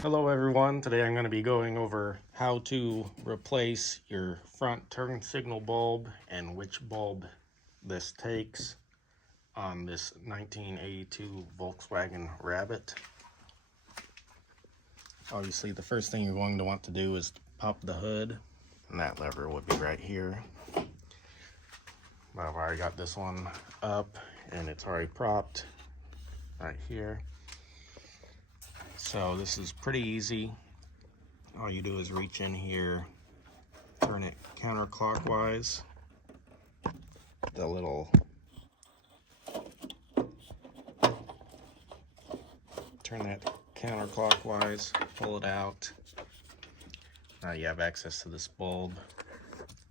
Hello everyone, today I'm going to be going over how to replace your front turn signal bulb and which bulb this takes on this 1982 Volkswagen Rabbit. Obviously the first thing you're going to want to do is pop the hood, and that lever would be right here. But I've already got this one up and it's already propped right here. So this is pretty easy. All you do is reach in here, turn it counterclockwise. The little turn that counterclockwise, pull it out. Now you have access to this bulb.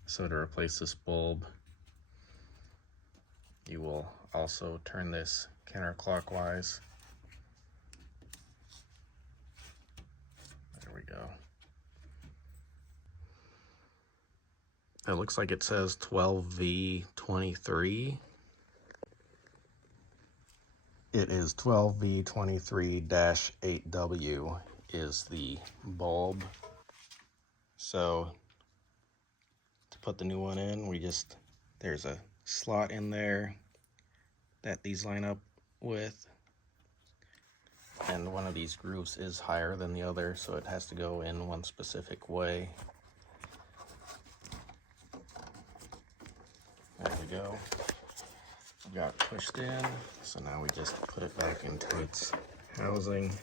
So to replace this bulb, you will also turn this counterclockwise. There we go. It looks like it says 12V23. It is 12V23-8W is the bulb. So to put the new one in, there's a slot in there that these line up with. And one of these grooves is higher than the other, so it has to go in one specific way. There we go. Got pushed in, so now we just put it back into its housing.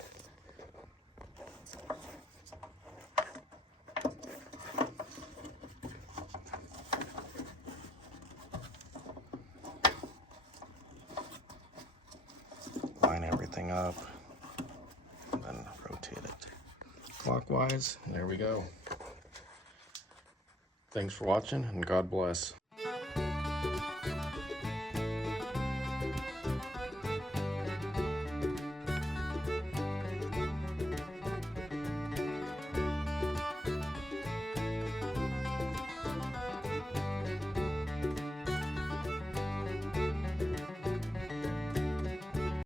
Line everything up, and then rotate it clockwise. There we go. Thanks for watching, and God bless.